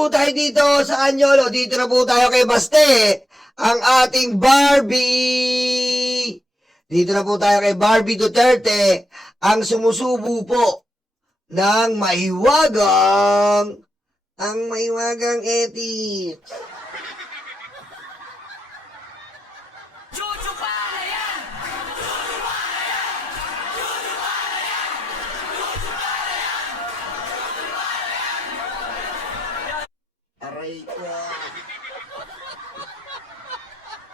po tayo dito sa Anyolo. Dito na po tayo kay Baste, ang ating Barbie. Dito na po tayo kay Barbie Duterte, ang sumusubo po ng maiwagang ethics. Aray ko.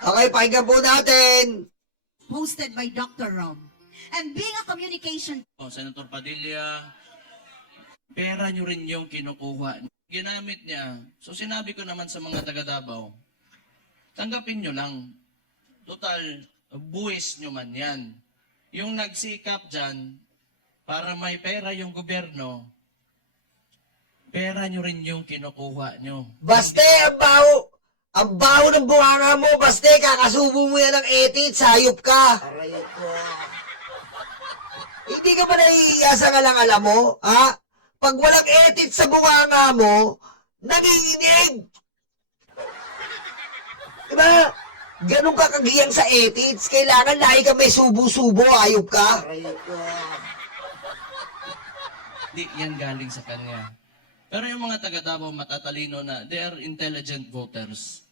Okay, pakinggan po natin. Hosted by Dr. Rob. And being a communication... Senator Padilla, pera nyo rin yung kinukuha. Ginamit niya. So sinabi ko naman sa mga taga Davao, tanggapin nyo lang. Total, buwis nyo man yan. Yung nagsikap dyan, para may pera yung gobyerno, pera nyo rin yung kinukuha nyo. Baste, ang baho. Ang baho ng bunganga mo, Baste. Kakasubo mo yan ng ethics. Hayop ka. Aray ko. Hindi ka ba naiiya sa alam mo? Ha? Pag walang ethics sa bunganga mo, nanginginig. Diba? Ganun ka kagiyang sa ethics. Kailangan lahi ka may subo-subo. Hayop ka. Aray ko. Di yan galing sa kanya. Pero yung mga taga Davao matatalino na, they are intelligent voters.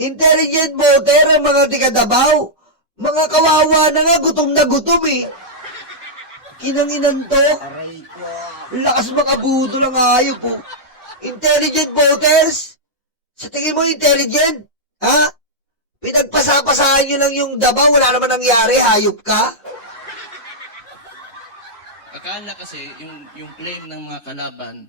Intelligent voter, ang mga tiga-Davao. Mga kawawa na nga, gutom na gutom eh. Kinanginan to. Aray ko. Lakas makabuto lang hayop po. Intelligent voters? Sa tingin mo intelligent? Ha? Pinagpasapasahan nyo lang yung Davao, wala naman nangyari, hayop ka? Akala kasi yung claim ng mga kalaban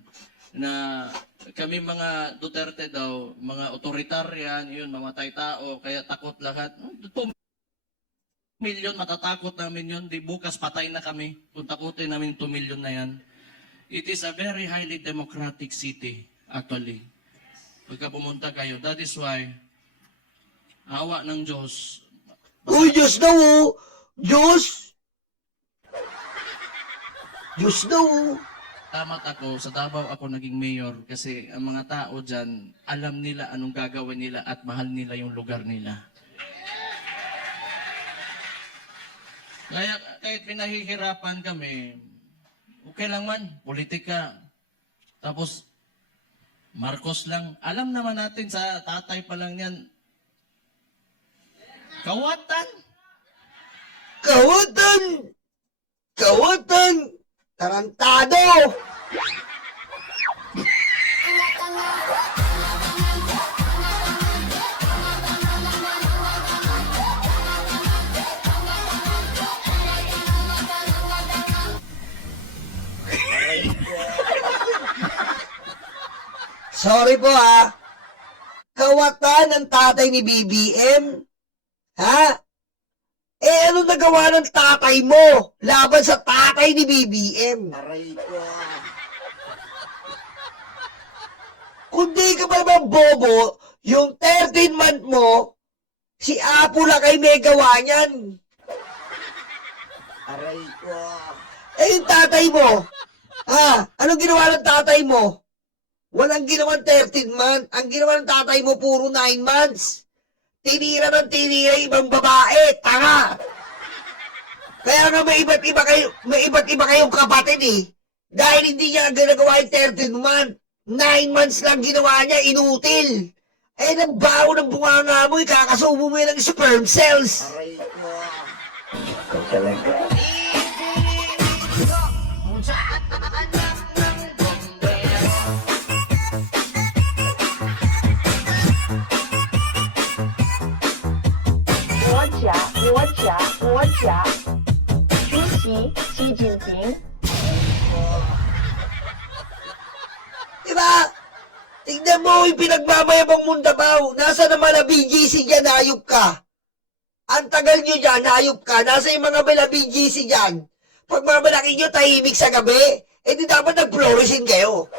na kami mga Duterte daw, mga otoritarian, yun, mamatay tao, kaya takot lahat. 2 million, matatakot namin yun. Di bukas patay na kami kung takutin namin 2 million na yan. It is a very highly democratic city, actually. Pagka pumunta kayo, that is why, awa ng Diyos. Uy, Diyos daw oh! Diyos! Diyos daw oh! Tamat ako, sa Davao ako naging mayor kasi ang mga tao dyan, alam nila anong gagawin nila at mahal nila yung lugar nila. Kaya kahit pinahihirapan kami, okay lang man, politika. Tapos, Marcos lang. Alam naman natin sa tatay pa lang yan, kawatan! Kawatan! Kawatan! Tarantado! Sorry po ha. Kawatan ng tatay ni BBM? Ha? Eh, ano nagawa ng tatay mo laban sa tatay ni BBM? Aray ko. Kung di ka ba naman bobo, yung 13-month mo, si Apo lang ay may gawa niyan. Aray ko. Eh, yung tatay mo, anong ginawa ng tatay mo? Walang ginawang 13-month. Ang ginawa ng tatay mo, puro 9 months. Tinira ng tinira ibang babae, tanga. Kaya nga may iba't iba kayong kapatid eh. Dahil hindi niya ginagawa yung 13 month. 9 months lang ginawa niya, inutil. Eh, nagbaho ng bunganga mo, kakasubo mo yun ng sperm cells. Aray ko. Talaga.国家主席习近平。Diba? Tignan mo yung pinagmamayabang mong Davao. Nasa naman na BGC dyan, hayop ka. Ang tagal nyo dyan, hayop ka. Nasa yung mga bala BGC dyan. Pag mamalaki nyo, tahimik sa gabi. Eh di dapat nag-fluorescent kayo.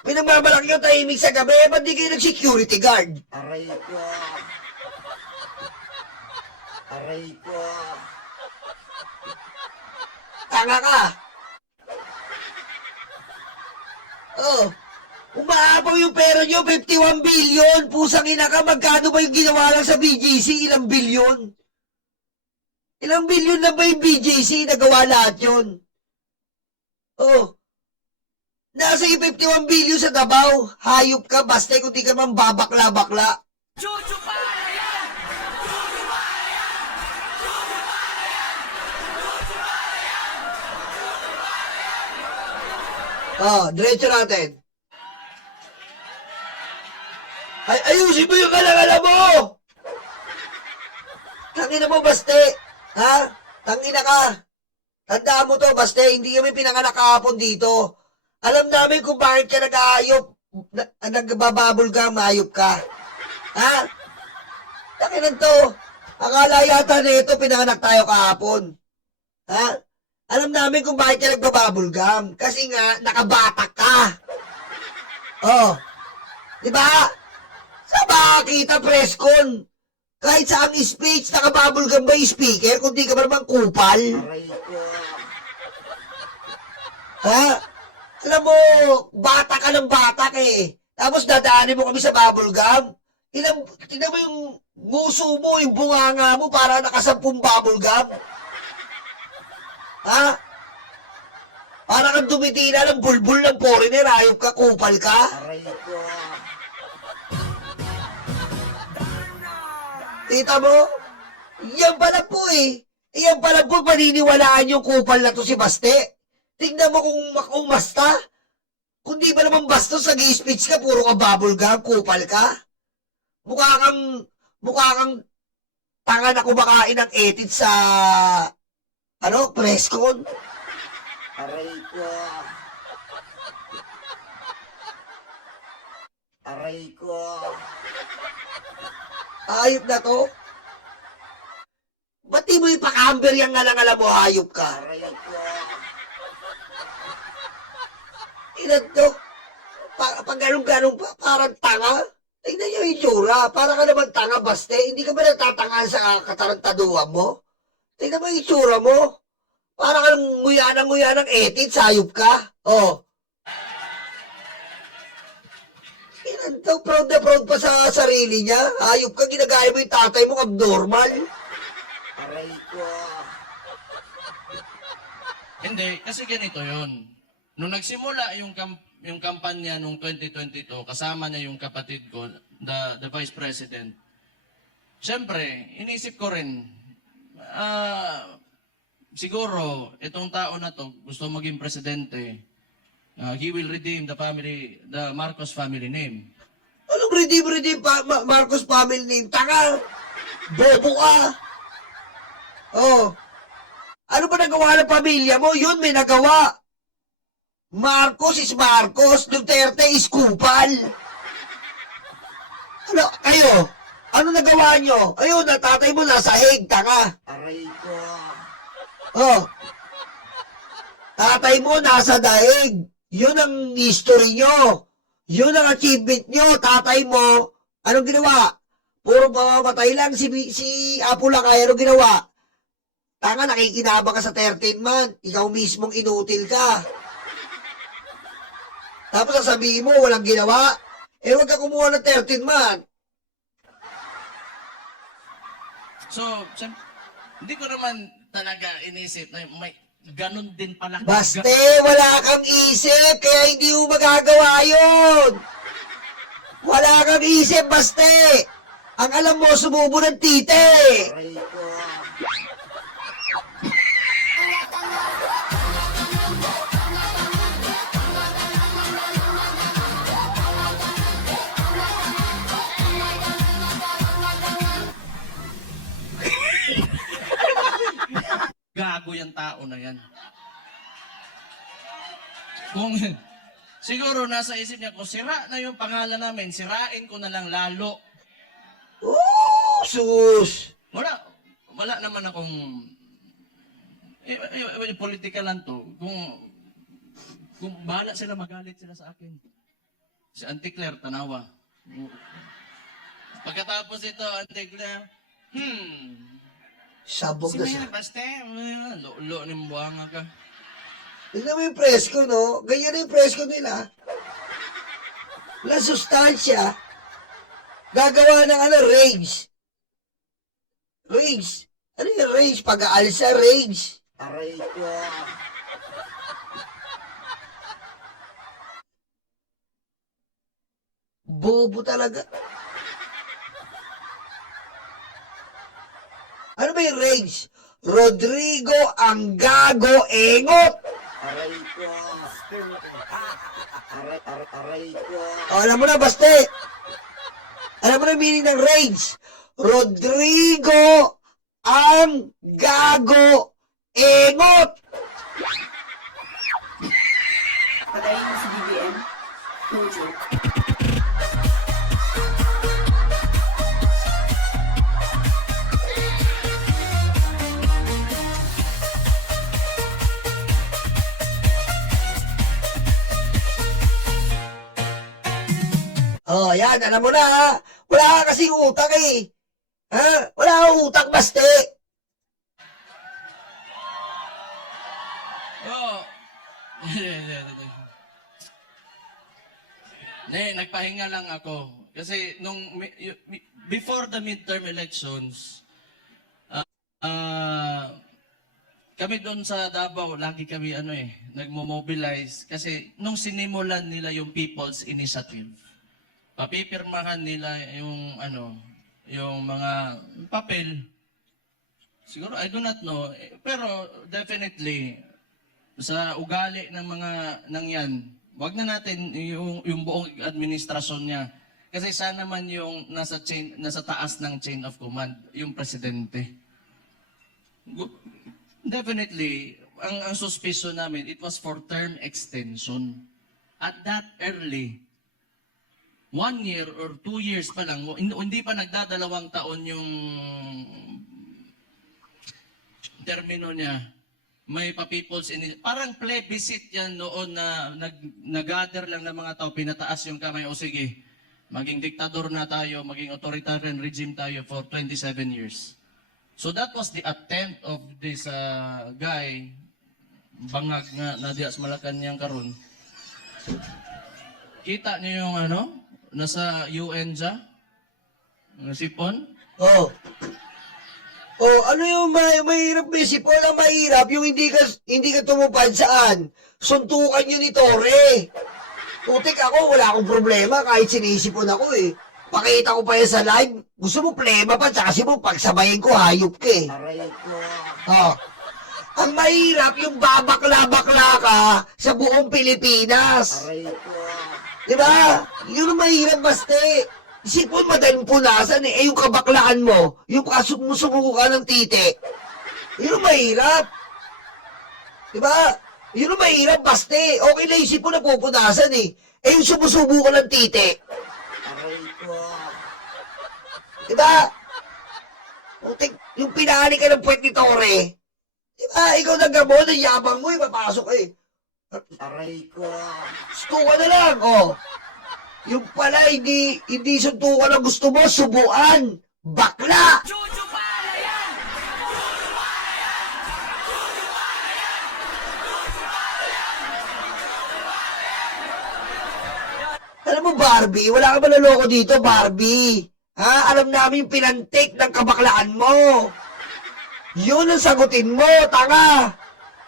Pinagmamalaki nyo, tahimik sa gabi. Ba't di kayo nag-security guard? Aray ko. Aray ko. Tanga ka. Oh, umaapaw yung pera nyo, 51 billion. Pusang ina ka, magkano ba yung ginawa lang sa BGC? Ilang billion? Ilang billion na ba yung BGC? Nagawa lahat yun. Oh, nasa yung 51 billion sa Davao. Hayop ka, basta kung di ka man babakla-bakla. Diretso natin. Ay, ayusin mo yung kalangala mo! Tangina mo, baste. Ha? Tangina ka. Tandaan mo to, baste. Hindi kami pinanganak kahapon dito. Alam namin kung bakit ka nag-aayop. Nagbababol ka, maayop ka. Ha? Tangina to. Akala yata na ito, pinanganak tayo kahapon. Ha? Alam namin kung bakit ka nagbababol gum. Kasi nga, nakabatak ka. Oh. Diba? Sa makakita, press con. Kahit sa ang speech, nakabubble gum ba yung speaker? Kung di ka ba naman kupal? Ha? Alam mo, bata ka ng bata eh. Tapos dadaanin mo kami sa bubble gum. Tingnan mo yung nguso mo, yung bunganga mo, para nakasampung bubble gum. Ha? Para kang dumitila ng bulbul ng foreigner, ayop ka, kupal ka? Tita mo? Yan pala po eh. Yan pala po paniniwalaan yung kupal na to si Baste. Tingnan mo kung basta. Kung di ba naman bastos, nag-i-speech ka, puro ka bubble gum, kupal ka. Mukha kang tanga na kumakain ng etit sa press con. Aray ko. Ayop na to. Ba't di mo ipakamber yung ngalang-alam mo, ayop ka? Aray ko. Ilan to? Pag ganun-ganun pa, parang tanga. Tingnan niyo yung itsura. Para ka naman tanga, Baste. Hindi ka ba natatangal sa katarantaduhan mo? Tingnan mo yung itsura mo. Para kang nguya ng etit, sayop ka. Oh. Ilan to? Proud na proud pa sa sarili niya. Hayop ka, ginagaya mo yung tatay mo, abnormal. Aray ko. Hindi, kasi ganito yon. Nung nagsimula yung kampanya nung 2022, kasama niya yung kapatid ko, the Vice President. Siyempre, inisip ko rin, siguro, itong tao na to, gusto maging presidente, he will redeem the Marcos family name. Anong redeem Marcos family name? Tanga! Bobo ka! Oh. Ano ba nagawa ng pamilya mo? Yun, may nagawa. Marcos is Marcos, Duterte is kupal. Ano, kayo? Ano nagawa nyo? Ayun, tatay mo nasa hig, tanga. Aray ko. Oh. Tatay mo nasa daig. Yun ang history nyo. Yun ang achievement nyo. Tatay mo, anong ginawa? Puro pamamatay lang si Apo Lakay. Anong ginawa? Tanga, nakikinabang ka sa 13 man. Ikaw mismong inutil ka. Tapos sasabihin mo, walang ginawa. Eh, huwag ka kumuha ng 13 man. So, hindi ko naman talaga inisip na may ganun din pala. Baste, wala kang isip, kaya hindi mo magagawa yun. Wala kang isip, Baste. Ang alam mo, sumubo ng tite. Aray ko. Gago yung tao na yan. Kung siguro nasa isip niya, kung sira na yung pangalan namin, sirain ko na lang lalo. Sus. Wala naman akong political lang to. Kung bahala sila, magalit sila sa akin. Si Auntie Claire, tanawa. Pagkatapos ito, Auntie Claire, Sabog na siya. Baste, lo ni buwanga ka. Tignan mo yung presko, no? Ganyan na yung presko nila. na sustansya, gagawa ng ano, rage. Rage. Ano yung rage? Pag-aalsa, rage. Aray ko. Bobo talaga. Ano ba yung rage? Rodrigo ang gago engot. Aray ko. Aray ko. O, alam mo na, baste. Alam mo na yung meaning ng rage. Rodrigo ang gago engot. Patayin mo si BBM. No joke. Oh, yan, alam mo na, ha? Wala ka kasing utak, eh. Ha? Wala kang utak, baste. Oo. Nagpahinga lang ako. Kasi before the midterm elections, kami doon sa Davao, lagi kami nagmo-mobilize. Kasi nung sinimulan nila yung People's Initiative, papipirmahan nila yung mga papel. Siguro, I do not know. Pero definitely, sa ugali ng mga nangyan, wag na natin yung buong administrasyon niya. Kasi sana man yung nasa taas ng chain of command, yung presidente. Definitely, ang suspicion namin, it was for term extension. At that early, 1 year or 2 years pa lang, hindi pa nagdadalawang taon yung termino niya, may pa-people's initiative. Parang plebiscite yan noon na nag-gather lang ng mga tao, pinataas yung kamay, o sige, maging diktador na tayo, maging authoritarian regime tayo for 27 years. So that was the attempt of this guy, bangag nga na dias Malacanang karon. Kita niyo yung nasa UN siya? Nasipon? Oh. Oh, ano yung mahirap Messi? Ang mahirap yung hindi ka tumupad saan? Suntukan yun ni Torre. Putik ako, wala akong problema kahit sinisipon ako eh. Pakita ko pa yan sa live. Gusto mo plema pa, tsaka si mo pagsabayin ko, hayop ka eh. Aray ko. Oh. Ang mahirap yung babakla-bakla ka sa buong Pilipinas. Aray ko. Diba? Yun ang mahirap, baste. Isipon madaling punasan eh. Yung kabaklaan mo, yung sumusubuko ka ng titi. Yun ang mahirap. Diba? Yun ang mahirap, baste. Okay na isipon na pupunasan eh. Yung sumusubo ka ng titi. Aray ko. Diba? Yung pinahali ka ng puwet ni Torre. Diba? Ikaw nagamo, ng yabang mo, ipapasok ka eh. Aray ko. Suntukan na lang, oh. Yung pala, hindi suntukan na gusto mo, subuan. Bakla! Alam mo, Barbie, wala ka ba naloko dito, Barbie? Ha? Alam namin yung pinantik ng kabaklaan mo. Yun ang sagutin mo, tanga.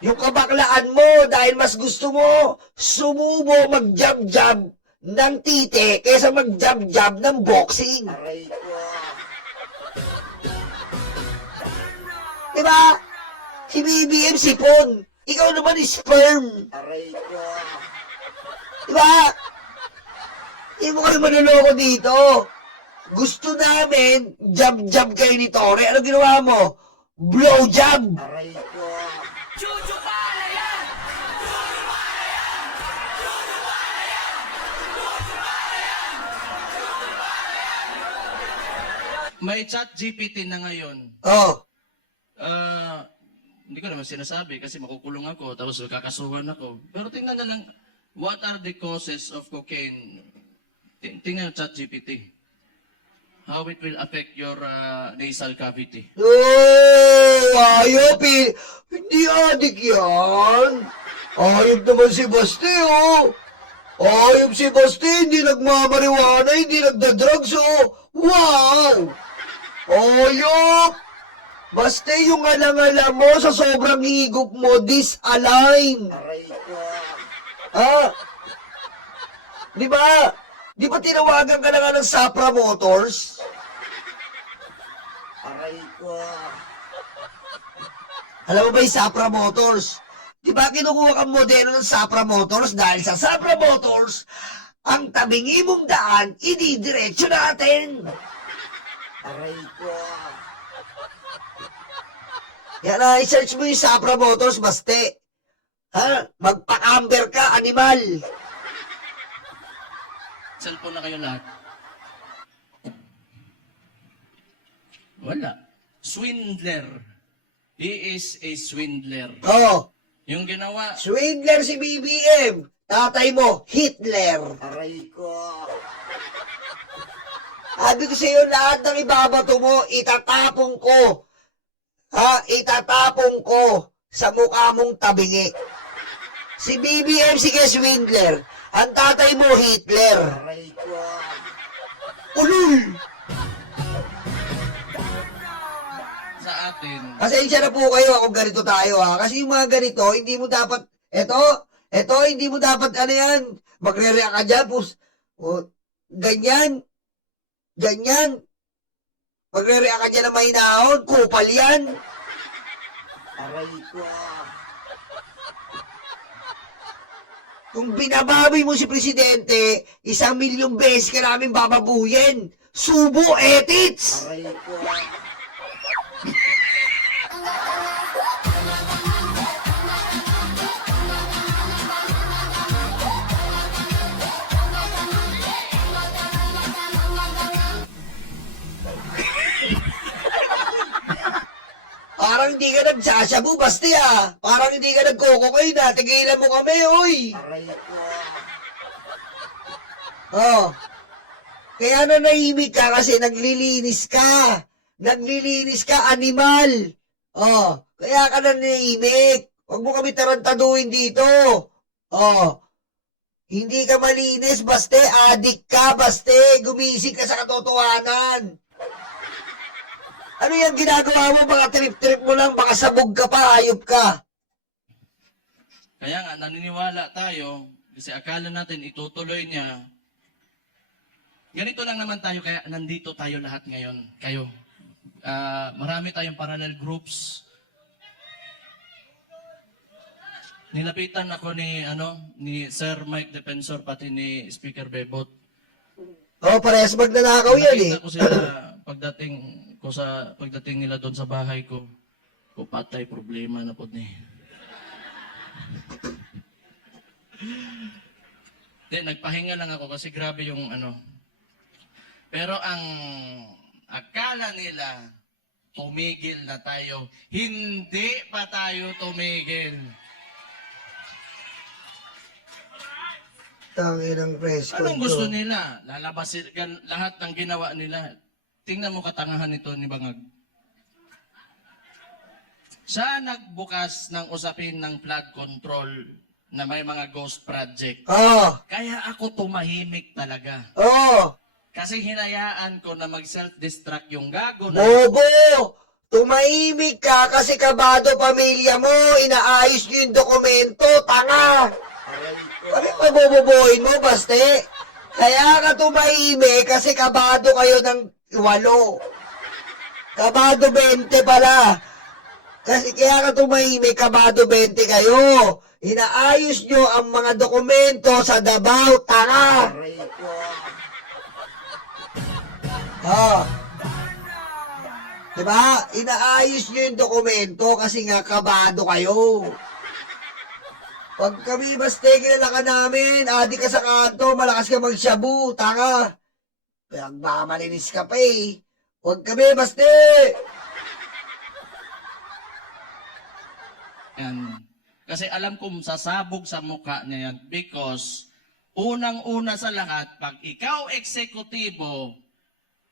Yung kabaklaan mo, dahil mas gusto mo, sumubo mag-jab-jab ng tite kaysa mag-jab-jab ng boxing. Aray ko. Diba? Si BBM sipon. Ikaw naman sperm. Aray ko. Diba? Hindi mo kayo manuloko dito. Gusto namin, jab-jab kayo ni Torre. Ano ginawa mo? Blow-jab. Aray ko. May chat GPT na ngayon. Oh. Hindi ko naman sinasabi kasi makukulong ako tapos kakasuhan ako. Pero tingnan na lang, what are the causes of cocaine? Tingnan yung chat GPT. How it will affect your nasal cavity. Oh, ayop eh. Hindi adik yan. Ayop naman si Basti, oh. Yung si Basti, hindi nagmamariwana, hindi nagda-drugs, oh. Wow! Yung Basti, yung alang-ala mo sa sobrang higop mo, disalign. Aray ko. Di ba? Di ba tinawagan ka na nga ng Sapra Motors? Aray ko. Alam mo ba yung Sapra Motors? Di ba kinukuha kang modelo ng Sapra Motors dahil sa Sapra Motors, ang tabingi mong daan, ididiretso natin. Aray ko. Yan na, i-search mo yung Sapra Motors, Baste. Magpa-camber ka, animal. Cellphone na kayo lahat. Wala. Swindler. He is a swindler. Yung ginawa, Swindler si BBM. Tatay mo, Hitler. Aray ko. Sabi ko sa iyo, lahat ng ibabato mo, itatapong ko. Itatapong ko sa mukha mong tabingi. Si BBM, sige, swindler. Ang tatay mo, Hitler. Aray ko. Ulul! sa atin, Pasensya na po kayo kung ganito tayo, ha. Kasi yung mga ganito, hindi mo dapat, eto, hindi mo dapat, magre-react ka dyan, ganyan. Magre-react ka dyan na mahinahon, kupal yan. Aray ko. Kung binababoy mo si Presidente, 1,000,000 beses ka namin bababuyin. Subo, etits! Aray ko. Parang hindi ka nagsasabu, Basti, ah. Parang hindi ka nagkokokay na. Tigilan mo kami, oy. Aray ko. Kaya na nahimik ka kasi naglilinis ka. Naglilinis ka, animal. Kaya ka na nahimik. Huwag mo kami tarantaduhin dito. Hindi ka malinis, Baste. Adik ka, Baste. Gumising ka sa katotohanan. Ano yung ginagawa mo? Baka trip-trip mo lang, baka sabog ka pa, hayop ka. kaya nga naniniwala tayo, kasi akala natin itutuloy niya. Ganito lang naman tayo, kaya nandito tayo lahat ngayon, kayo. Marami tayong parallel groups. Nilapitan ako ni Sir Mike Defensor, pati ni Speaker Bebot. Parehas magnanakaw yan, eh. Nakita ko sila pagdating nila doon sa bahay ko. Patay, problema na po ni. Nagpahinga lang ako kasi grabe yung Pero ang akala nila, tumigil na tayo. Hindi pa tayo tumigil. Tangin ng press ko. Anong gusto nila? Lalabasin lahat ng ginawa nila. Tingnan mo katangahan nito ni Bangag. Siya nagbukas ng usapin ng flood control na may mga ghost project. Kaya ako tumahimik talaga. Kasi hinayaan ko na mag-self-destruct yung gago na Bobo! Tumahimik ka kasi kabado pamilya mo. Inaayos nyo yung dokumento. Tanga! Aray ko. Kami pabobobohin mo, Baste. Kaya ka tumahimik kasi kabado kayo ng 8. Kabado 20 pala. Kasi kaya ka tumahimik, kabado 20 kayo. Inaayos nyo ang mga dokumento sa Davao. Tanga! Aray ko. Diba? Inaayos nyo yung dokumento kasi nga kabado kayo. Pag kami, Baste, kilala ka namin, adik ka sa kanto, malakas ka magsyabu, tanga. Pagmamalinis ka pa eh. Huwag kami, Baste! yan. Kasi alam kong sasabog sa mukha niya yan because unang-una sa lahat, pag ikaw eksekutibo,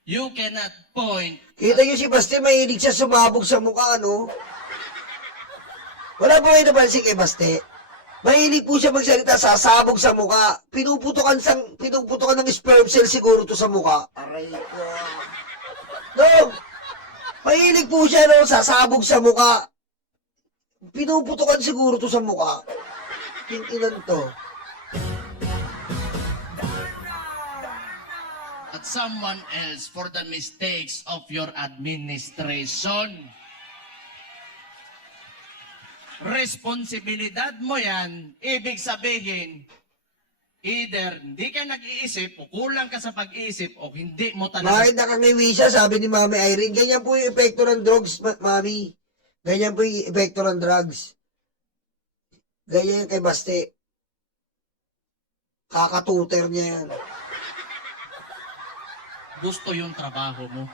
you cannot point. Kita nyo si Baste, mahilig siya sumabog sa mukha, ano? Wala po kayo napansin kay Baste. Mahilig po siya magsalita, sasabog sa muka. Pinuputukan ng sperm cell siguro to sa muka. Aray ko. No! Mahilig po siya, no? Sasabog sa muka. Pinuputukan siguro to sa muka. Tintinan to. At someone else for the mistakes of your administration. Responsibilidad mo yan, ibig sabihin, either hindi ka nag-iisip o kulang ka sa pag-iisip o hindi mo talaga... Bakit nakangiwi siya, sabi ni Mami Irene. Ganyan po yung epekto ng drugs, Mami. Ganyan po yung epekto ng drugs. Ganyan yung kay Baste. Kakatuter niya yan. Gusto yung trabaho mo.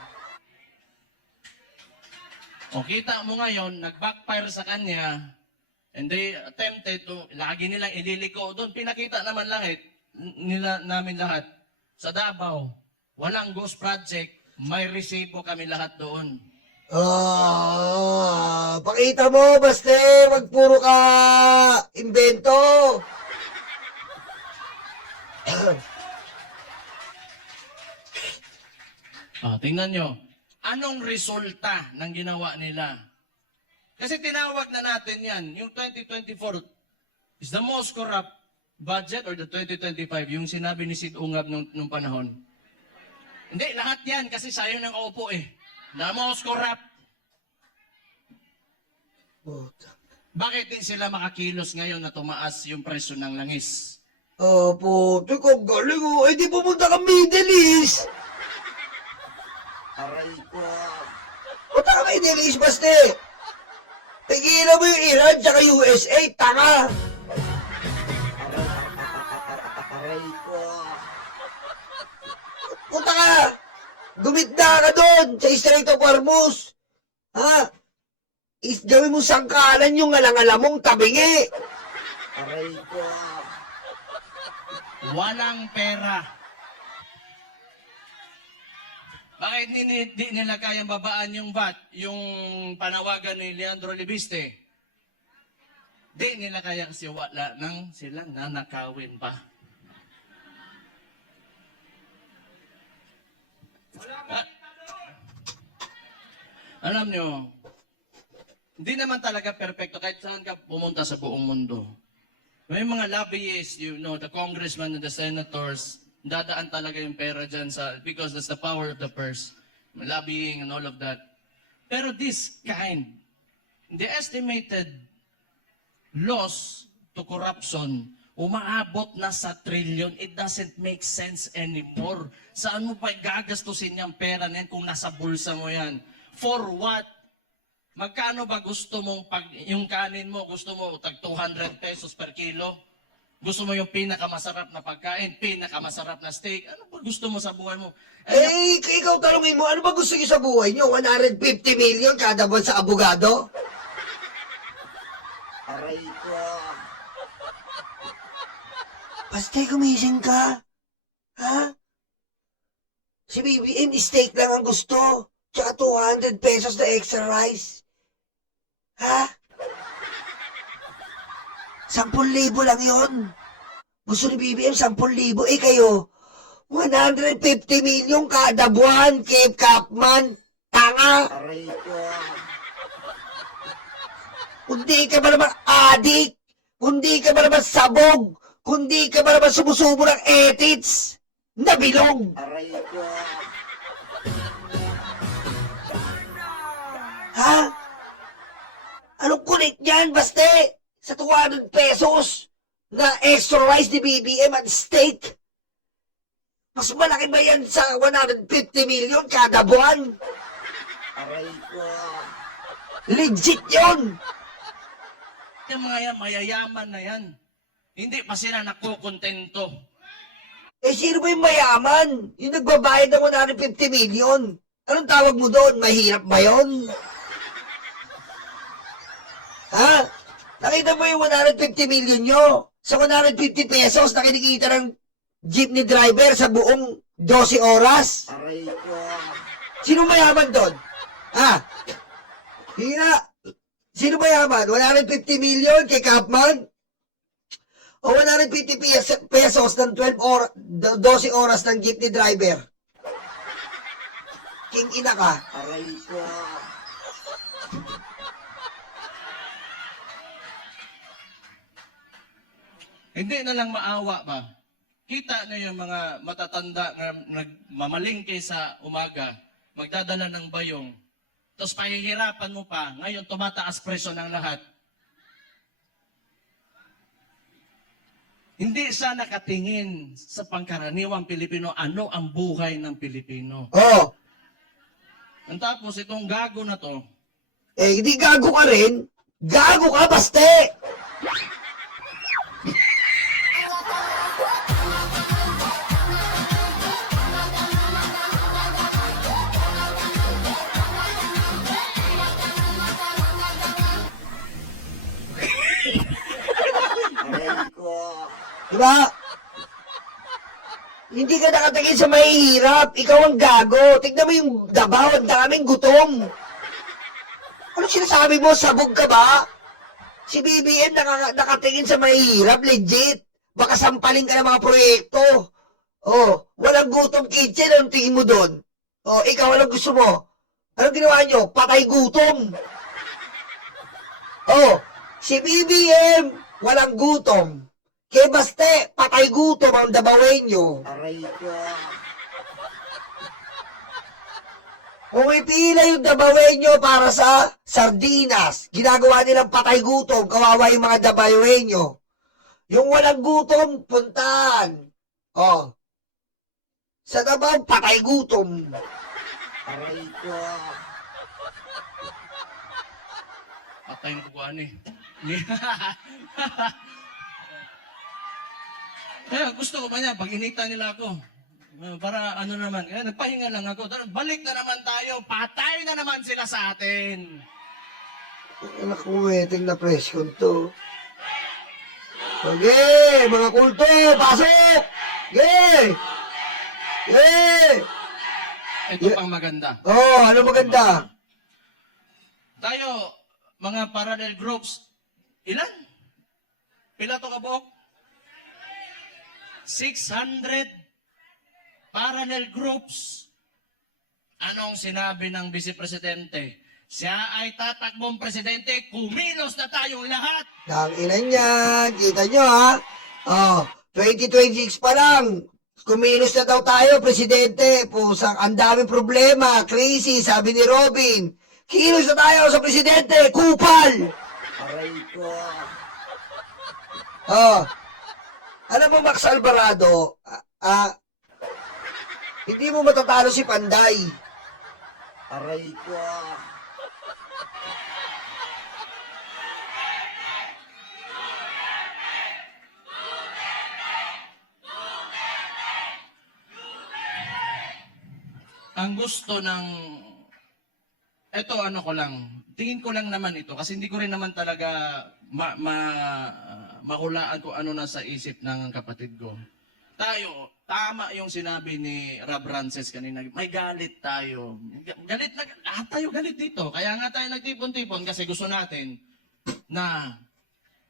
O kita mo ngayon, nag-backfire sa kanya, and they attempted to, lagi nilang ililiko doon. Pinakita naman namin lahat. Sa Davao, walang ghost project, may resibo kami lahat doon. Pakita mo, Baste. Wag puro ka invento. Tingnan nyo. Anong resulta ng ginawa nila? Kasi tinawag na natin yan. Yung 2024 is the most corrupt budget or the 2025, yung sinabi ni Sid Ungab nung panahon. Hindi, lahat yan kasi sayang ng opo eh. The most corrupt. Bakit din sila makakilos ngayon na tumaas yung presyo ng langis? Opo, teko, galing oh. Eh, di pumunta ka Middle East. Aray ko. Punta ka Middle East, Baste. Tigilan mo yung Iran tsaka USA, tanga. Aray ko. Punta ka. Gumitna ka doon sa Strait of Hormuz. Ha? Gawin mo sangkalan yung alang-alamong tabingi. Aray ko. Walang pera. Bakit di nila kayang babaan yung VAT, yung panawagan ni Leandro Libiste? Di nila kaya kasi wala nang silang nanakawin pa. Alam nyo, hindi naman talaga perpekto kahit saan ka pumunta sa buong mundo. May mga lobbyists, the congressmen and the senators, dadaan talaga yung pera dyan because that's the power of the purse. Lobbying and all of that. Pero this kind, the estimated loss to corruption, umaabot na sa trillion. It doesn't make sense anymore. Saan mo pa gagastusin yung pera na yan kung nasa bulsa mo yan? For what? Magkano ba gusto mong yung kanin mo, gusto mo tag 200 pesos per kilo? Gusto mo yung pinakamasarap na pagkain, pinakamasarap na steak? Ano ba gusto mo sa buhay mo? Eh, ikaw talungin mo, ano ba gusto niyo sa buhay niyo? 150 million kada buwan sa abogado? Aray ko. Baste, gumising ka. Ha? Si BBM, steak lang ang gusto. Tsaka 200 pesos na extra rice. Ha? 10,000 lang yon. Gusto ni BBM 10,000. Eh kayo, 150 million kada buwan, Cape Capman. Tanga. Aray ko. Kundi ka ba naman adik? Kundi ka ba naman sabog? Kundi ka ba naman sumusubo ng etits? Nabilog. Aray ko. Ha? Anong kulit niyan, Baste? Sa 200 pesos na extra rice ni BBM at steak? Mas malaki ba yan sa 150 million kada buwan? Aray ko. Legit yun! Yung mga yan, mayayaman na yan. Hindi pa sila nakukontento. Eh, sino ba yung mayaman? Yung nagbabayad ng 150 million? Anong tawag mo doon? Mahirap ba yun? Ha? Nakita mo yung 150 million nyo? Sa 150 pesos na kinikita ng jeepney driver sa buong 12 oras? Aray ko. Sino mayaman doon? Ha? Hina? Sino mayaman? 150 million kay Capman? O 150 pesos ng 12 oras ng jeepney driver. King ina ka. Aray ko. Hindi na lang maawa ba? Kita na yung mga matatanda na nagmamalingke sa umaga, magdadala ng bayong, tapos pahihirapan mo pa, ngayon tumataas presyo ng lahat. Hindi siya nakatingin sa pangkaraniwang Pilipino, ano ang buhay ng Pilipino. Oh, Ang tapos itong gago na to, eh, hindi gago ka rin. Gago ka, baste! Aray ko. Diba? Hindi ka nakatingin sa mahihirap. Ikaw ang gago. Tignan mo yung Davao, ang daming gutom. Ano sinasabi mo? Sabog ka ba? Si BBM nakatingin sa mahihirap, legit. Baka sampalin ka ng mga proyekto. Oh, walang gutom kitchen. Anong tingin mo doon? Oh, ikaw, anong gusto mo? Anong ginawa nyo? Patay gutom. Oh, si BBM, walang gutom. Kaya baste, patay gutom ang Davaoenyo. Aray ko. Pumipila yung Davaoenyo para sa sardinas. Ginagawa nilang patay gutom, kawawa yung mga Davaoenyo. Yung walang gutom, puntaan. Oh. Sa Davao, patay gutom. Aray ko. patay na kukuhaan eh. Kaya gusto ko pa niya, pag inita nila ako, para ano naman, kaya nagpahinga lang ako. Balik na naman tayo, patay na naman sila sa atin. Anak ko, weting na presyon to. Okay, mga kulto, pasok! Okay! Okay! Ito pang maganda. Oh, ano maganda? Tayo, mga parallel groups, ilan? Pila to kabuok? 600 parallel groups. Anong sinabi ng Vice Presidente? Siya ay tatakbong presidente, kumilos na tayong lahat. Tanginan niyan, kita nyo ha? Oh, 2026 pa lang. Kumilos na daw tayo, presidente. Pusang, ang daming problema. Crazy, sabi ni Robin. Kilos na tayo sa presidente, kupal! Aray ko. Oh, alam mo, Max Alvarado, hindi mo matatalo si Panday. Aray ko. Ang gusto ng... Ito ano ko lang, tingin ko lang naman ito kasi hindi ko rin naman talaga mahulaan kung ano nasa isip ng kapatid ko. Tayo, tama yung sinabi ni Rob Rances kanina, may galit tayo. Galit na, lahat tayo galit dito. Kaya nga tayo nagtipon-tipon kasi gusto natin na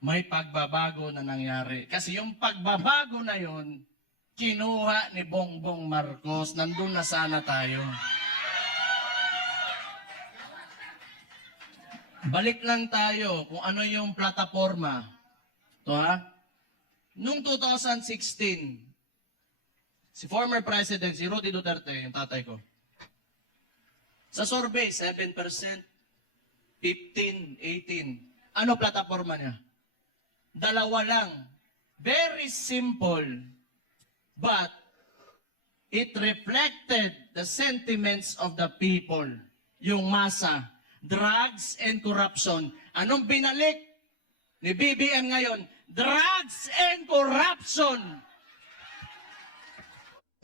may pagbabago na nangyari. Kasi yung pagbabago na yon kinuha ni Bongbong Marcos, nandun na sana tayo. Balik lang tayo kung ano yung plataforma. Ito ha? Noong 2016, si former President, si Rudy Duterte, yung tatay ko, sa survey, 7%, 15, 18. Ano plataforma niya? Dalawa lang. Very simple. But it reflected the sentiments of the people. Yung masa. Drugs and corruption. Anong binalik ni BBM ngayon? Drugs and corruption.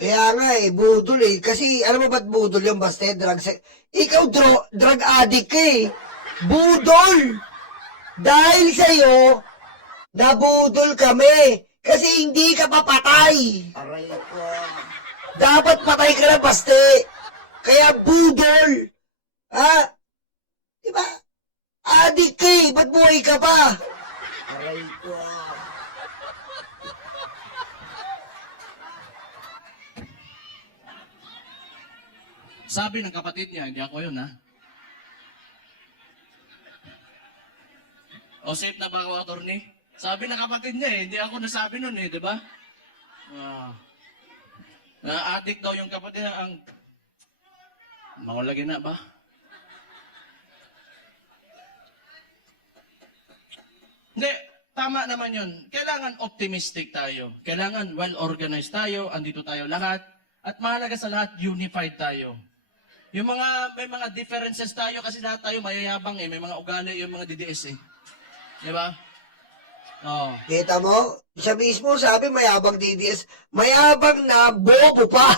Kaya nga budol Kasi alam mo ba't budol yung basta drugs? Ikaw drug addict ka Budol! Dahil sa'yo, nabudol kami. Kasi hindi ka papatay. Aray ko. Dapat patay ka na baste. Kaya budol. Ha? Diba? Adik ka Ba't buhay ka pa? Aray ko. Sabi ng kapatid niya, hindi ako yun ha. O safe na ba ako, attorney? Sabi ng kapatid niya hindi ako nasabi nun di ba? Na-addict daw yung kapatid niya ang... Maulagi na ba? Hindi, tama naman yun. Kailangan optimistic tayo. Kailangan well-organized tayo. Andito tayo lahat. At mahalaga sa lahat, unified tayo. May mga differences tayo kasi lahat tayo mayayabang May mga ugali yung mga DDS Di ba? Oh. Kita mo? Siya mismo sabi mayabang DDS. Mayabang na bobo pa.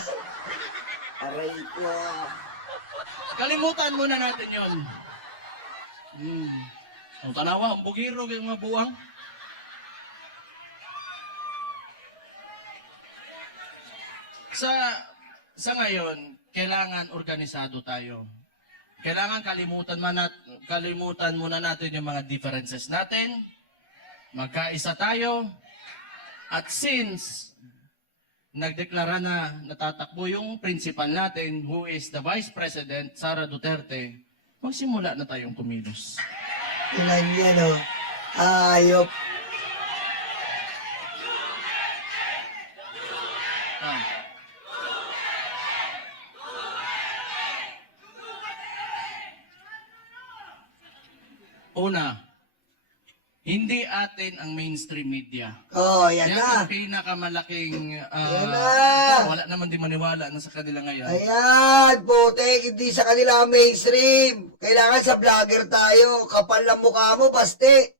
Aray ko. Kalimutan muna natin yun. Ang tanawa, ang bugiro, yung mga buwang. Sa ngayon, kailangan organisado tayo. Kailangan kalimutan muna natin yung mga differences natin. Magkaisa tayo. At since nagdeklara na natatakbo yung principal natin, who is the Vice President, Sara Duterte, magsimula na tayong kumilos. Ilan yan, oh. Ayop. Ah. Una, hindi atin ang mainstream media. Oh, yan Yan na. ang pinakamalaking... Yan na. wala naman din maniwala na sa kanila ngayon. Ayan, putek, hindi sa kanila mainstream. Kailangan sa vlogger tayo. Kapal ng mukha mo, baste.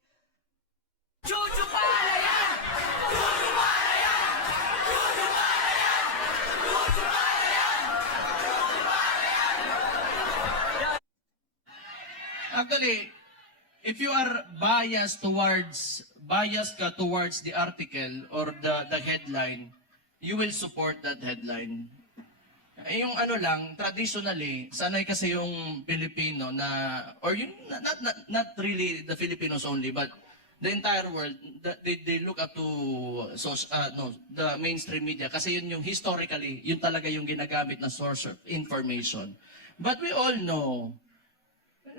Actually, if you are biased ka towards the article or the headline, you will support that headline. Yung ano lang, traditionally, sanay kasi yung Pilipino na, or yung, not really the Filipinos only, but the entire world, they look up to the mainstream media kasi yun yung historically, yun talaga yung ginagamit na source of information. But we all know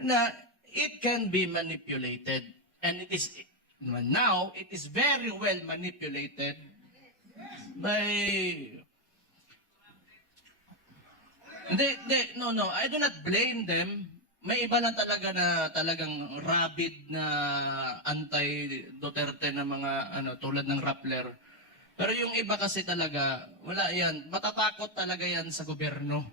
na it can be manipulated, and it is now it is very well manipulated by no, I do not blame them. May iba lang talaga na talagang rabid na anti-Duterte na mga tulad ng Rappler. Pero yung iba kasi talaga, wala yan. Matatakot talaga yan sa gobyerno.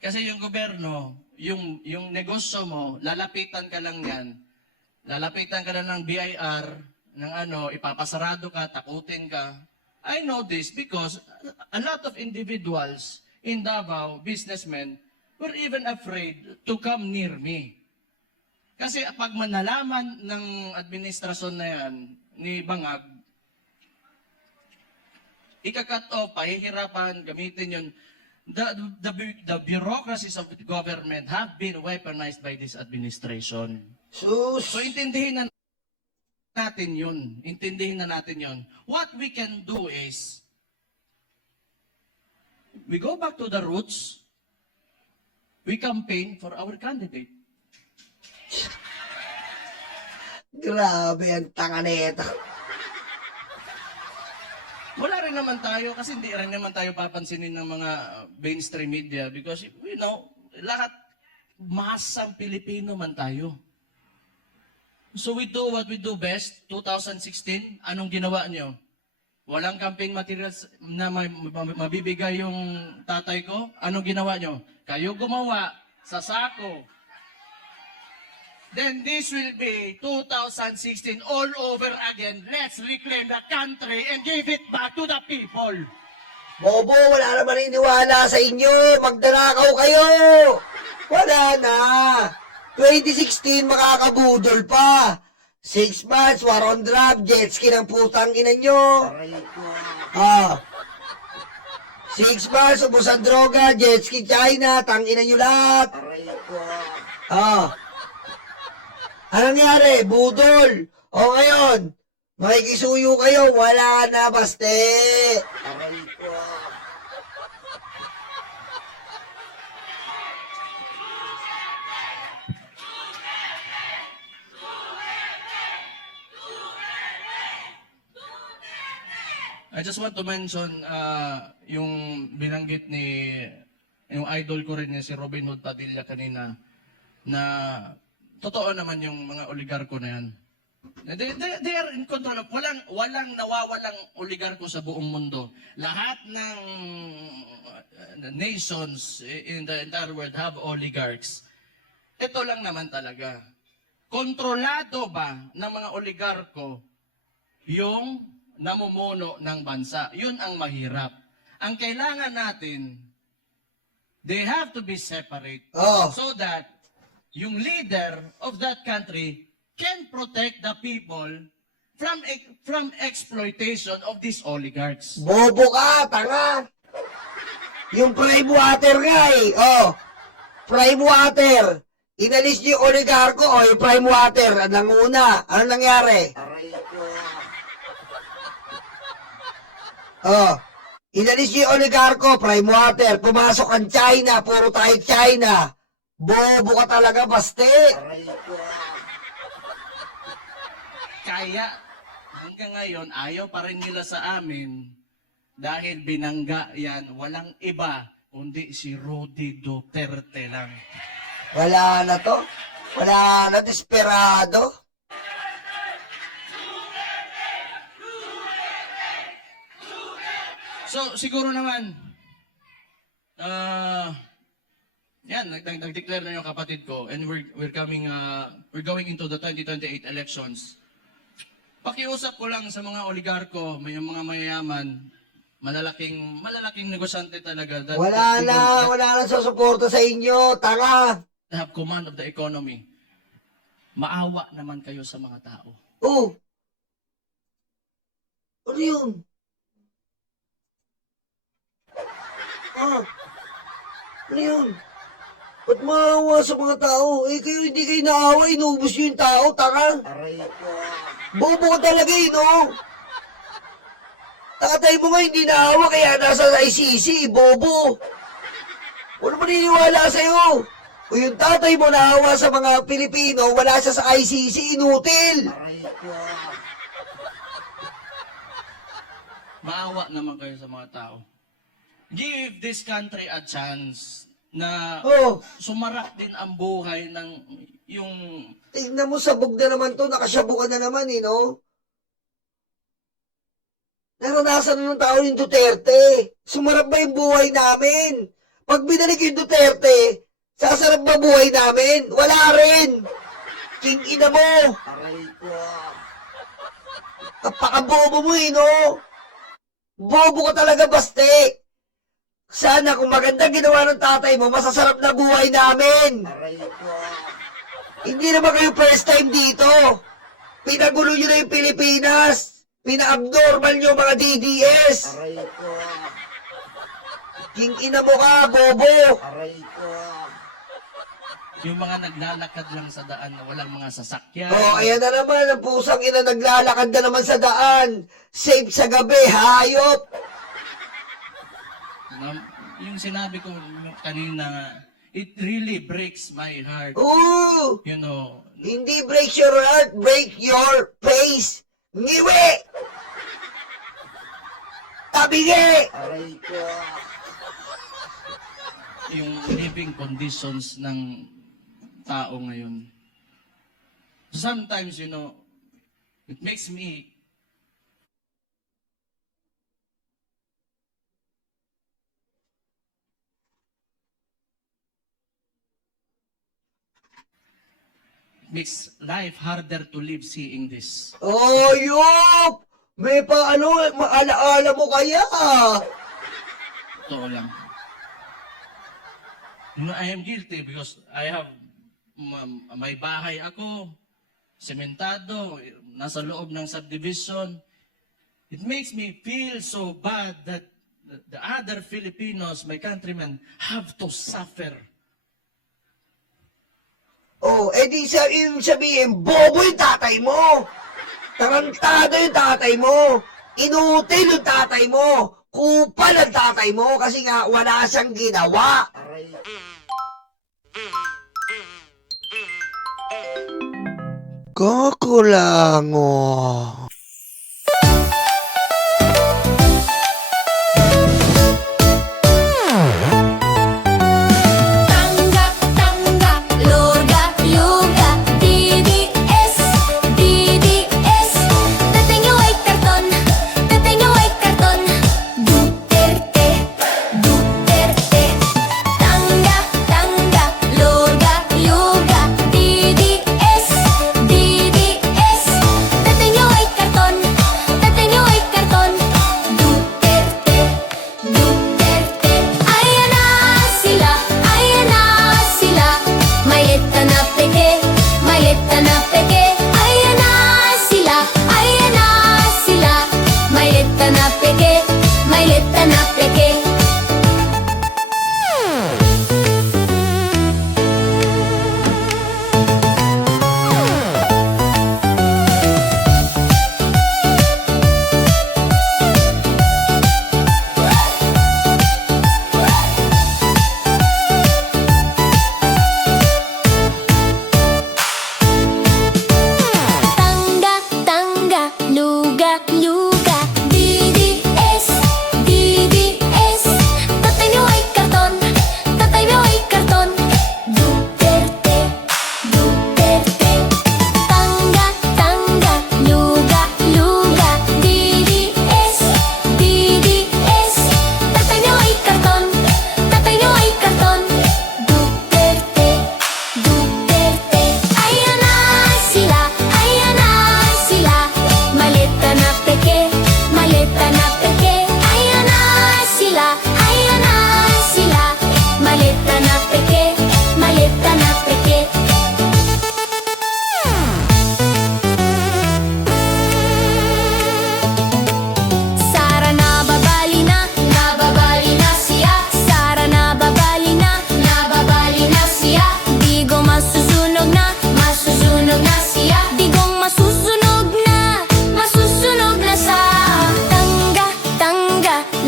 Kasi yung gobyerno, yung negosyo mo, lalapitan ka lang yan. Lalapitan ka lang ng BIR, ng ipapasarado ka, takutin ka. I know this because a lot of individuals in Davao, businessmen, were even afraid to come near me. Kasi pag manalaman ng administrasyon na yan, ni Bangag, ika-cut off, pahihirapan, gamitin yun. The bureaucracies of the government have been weaponized by this administration. Sus. So intindihin na natin yun. Intindihin na natin yun. What we can do is, we go back to the roots, we campaign for our candidate. Grabe ang tanga nito. Wala rin naman tayo, kasi hindi rin naman tayo papansinin ng mga mainstream media because, lahat, masang Pilipino man tayo. So we do what we do best. 2016, anong ginawa nyo? Walang campaign materials na mabibigay yung tatay ko. Anong ginawa nyo? Kayo gumawa sa sako. Then this will be 2016 all over again. Let's reclaim the country and give it back to the people. Bobo, wala naman iniwala sa inyo. Magdanakaw kayo. Wala na. 2016, makakabudol pa. 6 months, war on drug, jet ski ng putang ina nyo. Aray ko. 6 months, ubos ang droga, jet ski China, tangina nyo lahat. Aray ko. Anong nangyari? Budol. O ngayon, makikisuyo kayo, wala na, baste. Aray ko. I just want to mention yung binanggit yung idol ko rin si Robin Hood Padilla kanina na totoo naman yung mga oligarko na yan. They are in control of, walang nawawalang oligarko sa buong mundo. Lahat ng nations in the entire world have oligarchs. Ito lang naman talaga. Kontrolado ba ng mga oligarko yung namumuno ng bansa? Yun ang mahirap. Ang kailangan natin, they have to be separate so that yung leader of that country can protect the people from exploitation of these oligarchs. Bobo ka, tanga. Yung prime water nga eh. Prime water. Inalis niyo yung oligarko, yung prime water, nanguna. Ano nangyari? Aray ko. Inalis niyo yung oligarko, prime water. Pumasok ang China, puro tayo China. Bobo ka talaga, baste. Aray ko. Kaya hanggang ngayon, ayaw pa rin nila sa amin dahil binangga yan, walang iba kundi si Rudy Duterte lang. Wala na to. Wala na, desperado. So, siguro naman, yan, nag-declare na yung kapatid ko and we're going into the 2028 elections. Pakiusap ko lang sa mga oligarko, may mga mayayaman, malalaking negosyante talaga. Wala na susuporta sa inyo, tanga. Have command of the economy. Maawa naman kayo sa mga tao. Ano yun? Ano yun? Ba't maawa sa mga tao? Kayo hindi kayo naawa, inubos nyo yung tao, tanga. Aray ko. Bobo ka talaga no? Tatay mo nga hindi naawa, kaya nasa ICC, bobo. Wala maniniwala sa'yo. O yung tatay mo naawa sa mga Pilipino, wala siya sa ICC, inutil. Aray ko. Maawa naman kayo sa mga tao. Give this country a chance na sumarap din ang buhay ng yung... Tingnan mo, sabog na naman to, nakasyabukan na naman no? Naranasan na ng tao yung Duterte. Sumarap ba yung buhay namin? Pag binalik yung Duterte, sasarap ba buhay namin? Wala rin. King ina mo. Aray ko. Kapakabobo mo no? Bobo ka talaga, baste. Sana kung maganda ginawa ng tatay mo, masasarap na buhay namin. Aray ko. Hindi naman kayo first time dito. Pinagulo nyo na yung Pilipinas. Pina-abnormal nyo mga DDS. Aray ko. King ina mo ka, bobo. Aray ko. Yung mga naglalakad lang sa daan na walang mga sasakyan. Ayan na naman, ang pusang ina naglalakad na naman sa daan. Safe sa gabi, hayop. Yung sinabi ko kanina, it really breaks my heart. Oo. You know, Hindi break your heart, break your face. Ngiwi! Tabingi! Aray ko. yung living conditions ng tao ngayon. Sometimes, it makes me makes life harder to live seeing this. Yup! May maalaala mo kaya? Totoo lang. I am guilty because I have may bahay ako, sementado, nasa loob ng subdivision. It makes me feel so bad that the other Filipinos, my countrymen, have to suffer. Di yung sabihin, bobo yung tatay mo. Tarantado yung tatay mo. Inutil yung tatay mo. Kupal ang tatay mo kasi nga wala siyang ginawa. Aray. Kakulango.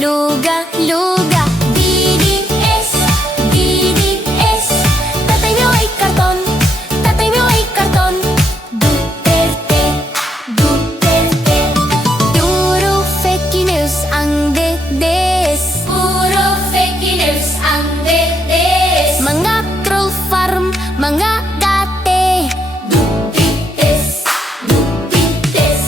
luga, luga. DDS, DDS. Tatay mo ay karton, tatay mo ay karton. Duterte, Duterte. Puro fake news ang DDS. Puro fake news ang DDS. Mga troll farm, mga gate. Dutites, dutites.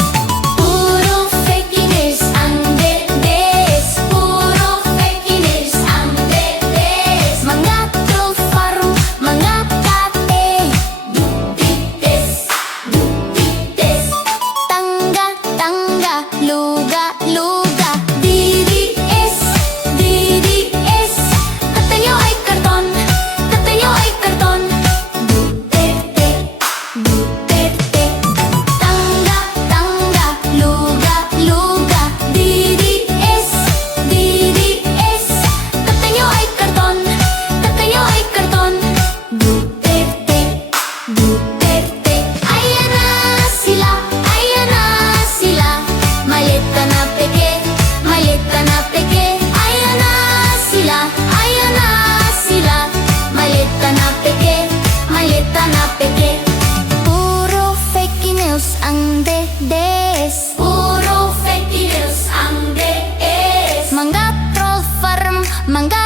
Puro fake news ang DDS. Puro fake news ang DDS. Mga troll farm, mga gate. Dutites, dutites. Tangga, tangga, luga, luga. DDS, DDS. Tatay niyo ay karton, tatay niyo ay karton. Duterte, Duterte. Tangga, tangga, luga, luga. DDS, DDS. Tatay niyo ay karton, tatay niyo ay karton. Duterte, Duterte. Ayan na sila, ayan na sila. Malita na peke, malita na peke. Ayan na sila, ayan na sila. Malita na peke, malita na peke. Puro fake news ang DDS. Puro fake news ang DDS. Mga troll farm, mga